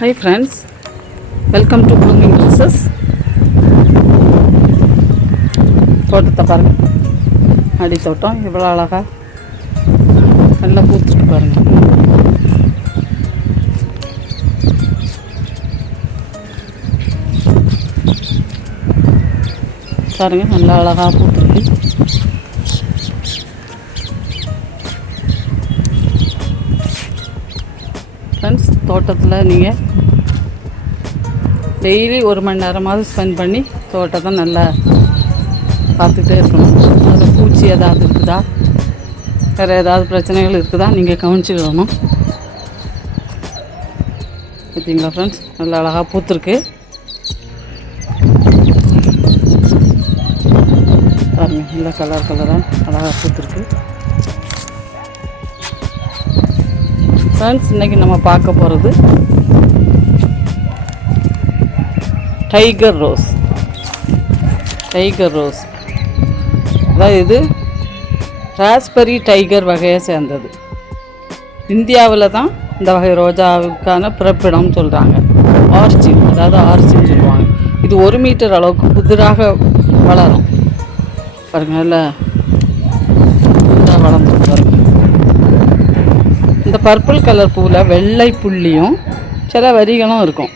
Hi friends, welcome to Blooming Roses. தோட்டத்தை பாருங்க, அடி தோட்டம் இவ்வளோ அழகா நல்லா பூத்துட்டு பாருங்க. பாருங்க நல்லா அழகா பூத்துருக்கு. ஃப்ரெண்ட்ஸ், தோட்டத்தில் நீங்கள் டெய்லி 1 மணி நேரமாவது ஸ்பெண்ட் பண்ணி தோட்டத்தை நல்லா பார்த்துக்கிட்டே இருக்கணும். அதில் பூச்சி ஏதாவது இருக்குதா, வேறு ஏதாவது பிரச்சனைகள் இருக்குதா நீங்கள் கவனிச்சுக்கிடணும். பார்த்தீங்களா ஃப்ரெண்ட்ஸ், நல்லா அழகாக பூத்துருக்கு பாருங்க. நல்லா கலராக அழகாக பூத்துருக்கு. ஃப்ரெண்ட்ஸ், இன்றைக்கி நம்ம பார்க்க போகிறது டைகர் ரோஸ். அதாவது இது ராஸ்பெரி டைகர் வகையை சேர்ந்தது. இந்தியாவில் தான் இந்த வகை ரோஜாவுக்கான பிறப்பிடம் சொல்கிறாங்க. ஆர்ச்சின்னு சொல்லுவாங்க. இது 1 மீட்டர் அளவுக்கு புதிராக வளரும். பாருங்க, நல்லா புதிராக வளர்ந்து பாருங்க. இந்த பர்பிள் கலர் பூவில் வெள்ளை புள்ளியும் சில வரிகளும் இருக்கும்.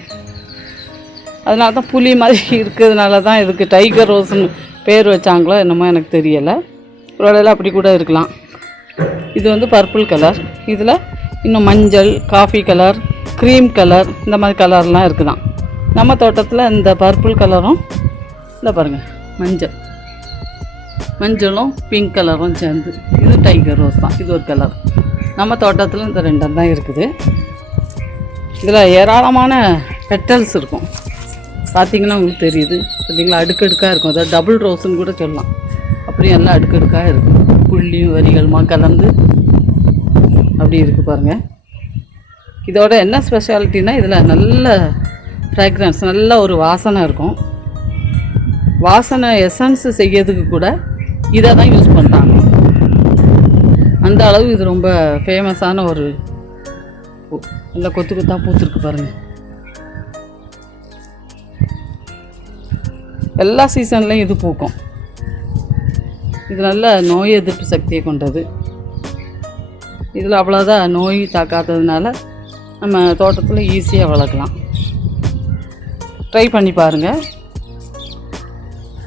அதனால தான் புளி மாதிரி இருக்கிறதுனால தான் இதுக்கு டைகர் ரோஸ்ன்னு பேர் வச்சாங்களோ என்னமோ எனக்கு தெரியலை. ஒரு வேளையில் அப்படி கூட இருக்கலாம். இது வந்து பர்பிள் கலர். இதில் இன்னும் மஞ்சள், காஃபி கலர், க்ரீம் கலர், இந்த மாதிரி கலர்லாம் இருக்குதான். நம்ம தோட்டத்தில் இந்த பர்பிள் கலரும் இந்த பாருங்கள் மஞ்சளும் பிங்க் கலரும் சேர்ந்து இது டைகர் ரோஸ் தான். இது ஒரு கலர். நம்ம தோட்டத்தில் இந்த 2 தான் இருக்குது. இதில் ஏராளமான பெட்டல்ஸ் இருக்கும். பார்த்திங்கன்னா உங்களுக்கு தெரியுது. பார்த்திங்களா, அடுக்கடுக்காக இருக்கும். அதாவது டபுள் ரோஸுன்னு கூட சொல்லலாம். அப்படியும் எல்லாம் அடுக்கடுக்காக இருக்கும். புள்ளியும் வரிகளுமா கலந்து அப்படி இருக்குது பாருங்கள். இதோட என்ன ஸ்பெஷாலிட்டினா, இதில் நல்ல ஃப்ராக்ரன்ஸ், நல்ல ஒரு வாசனை இருக்கும். வாசனை எசன்ஸ் செய்யறதுக்கு கூட இதை தான் யூஸ் பண்ணுறாங்க. அந்த அளவு இது ரொம்ப ஃபேமஸான ஒரு பூ. நல்லா கொத்தாக பூத்துருக்கு பாருங்கள். எல்லா சீசன்லேயும் இது பூக்கும். இது நல்ல நோய் எதிர்ப்பு சக்தியை கொண்டது. இதில் அவ்வளோதான் நோய் தாக்காததுனால நம்ம தோட்டத்தில் ஈஸியாக வளர்க்கலாம். ட்ரை பண்ணி பாருங்கள்.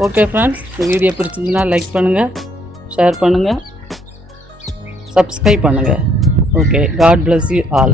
ஓகே ஃப்ரெண்ட்ஸ், இந்த வீடியோ பிடிச்சிருந்துன்னா லைக் பண்ணுங்கள், ஷேர் பண்ணுங்கள், சப்ஸ்கிரைப் பண்ணுங்கள். Okay, God bless you all.